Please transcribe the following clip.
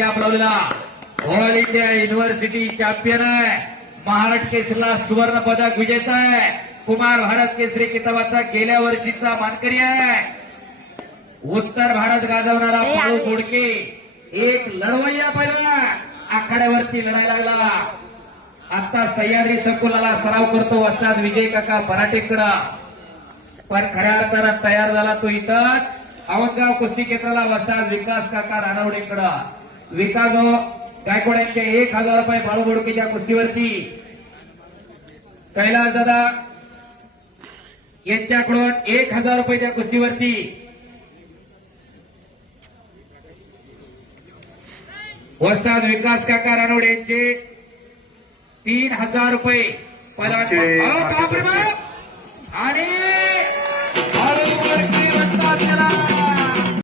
Cap लावलेला all India university champion आहे. महाराष्ट्र केसरीला सुवर्ण पदक विजेता आहे. कुमार भारत केसरी किताबाचा गेल्या वर्षीचा मानकरी आहे. उत्तर भारत गाजवणारा पाळू घोडके एक लढवय्या पहिला आखाड्यावरती लढायला लागला. आता सह्याद्री संकुलाला सराव करतो वस्ताद विजय काका पराटेकडं. पण खऱ्या अर्थानं तयार झाला तो इथं आवतगाव कुस्ती केंद्राला वस्ताद विकास काका रानवडेकडं. विकास गायकवाड यांचे 1,000 रुपये बाळू घोडकेच्या कुस्तीवरती. कैलास दादा यांच्याकडून 1,000 रुपये त्या कुस्तीवरती. वस्ताद विकास काका रानवडे यांचे 3,000 रुपये आणि